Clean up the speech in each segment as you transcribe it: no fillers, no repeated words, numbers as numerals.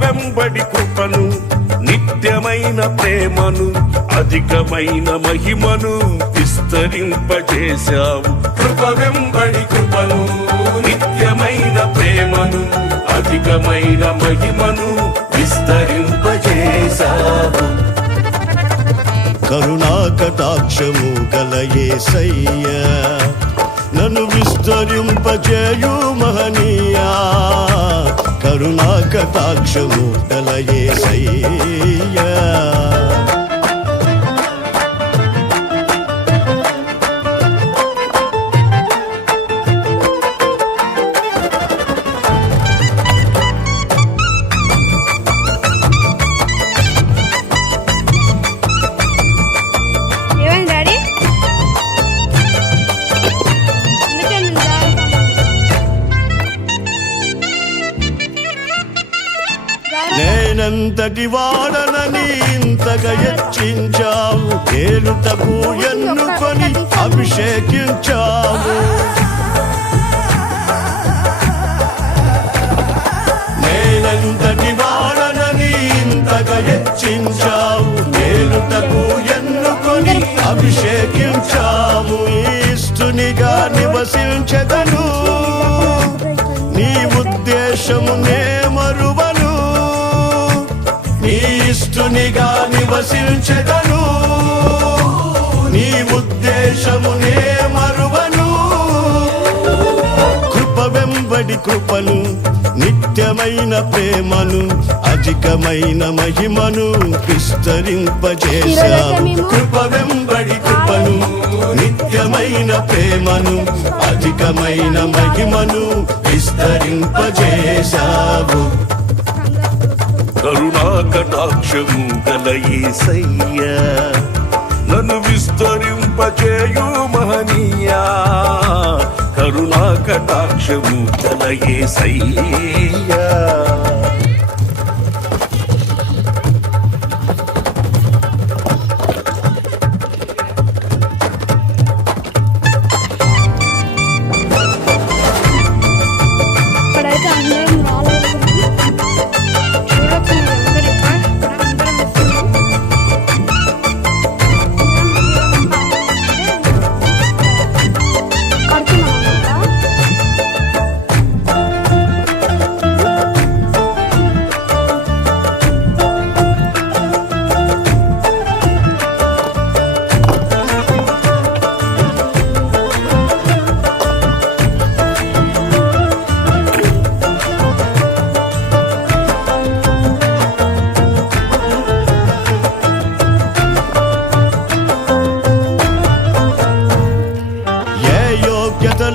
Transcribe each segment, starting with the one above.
వెంబడి కృపను నిత్యమైన ప్రేమను అధికమైన మహిమను విస్తరింపజేశావు. కృప వెంబడి కృపను నిత్యమైన ప్రేమను అధికమైన మహిమను విస్తరింపజేశావు. కరుణా కటాక్షము గల యేసయ్యా నన్ను విస్తరింపజేయు మహనీయా. కరుణా కటాక్షము గల యేసయ్యా నేనంతటి వాడనని ఇంతగా హెచ్చించావు. ఏలుటకు ఎన్నుకొని అభిషేకించావు. నేనంతటి వాడనని ఇంతగా హెచ్చించావు. ఏలుటకు ఎన్నుకొని అభిషేకించావు. ఇష్టునిగా నివసించెదను, నీ ఉద్దేశము నే మరువను. నీ ఇష్టునిగా నివసించెదను, నీ ఉద్దేశము నే మరువను. కృప వెంబడి కృపను నిత్యమైన ప్రేమను అధికమైన మహిమను విస్తరింపజేశావు. కృప వెంబడి కృపను నిత్యమైన ప్రేమను అధికమైన మహిమను విస్తరింపజేశావు. కరుణా కటాక్షము గల యేసయ్యా నన్ను విస్తరింపజేయు మహనీయా. కరుణా కటాక్షము గల యేసయ్యా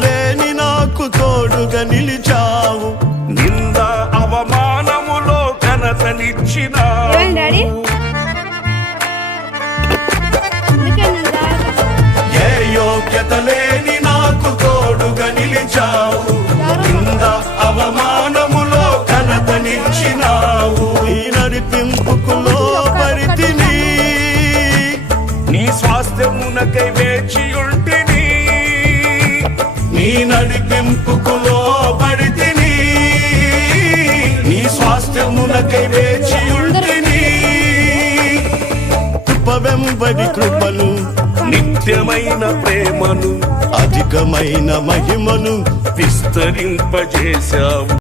లేని నాకు తోడుగా నిలిచావు. నింద అవమానములో ఘనతనిచ్చినావు. ఏ యోగ్యత లేని నాకు తోడుగా నిలిచావు. నింద అవమానములో ఘనతనిచ్చినావు. ఈ నడిపింపుకు లోబడితిని, నీ స్వాస్థ్యమునకై వేచి ఉంటిని. నీ నడిపింపుకు లోబడితిని, నీ స్వాస్థ్యమునకై వేచి ఉంటిని. కృప వెంబడి కృపను నిత్యమైన ప్రేమను అధికమైన మహిమను విస్తరింపజేశావు.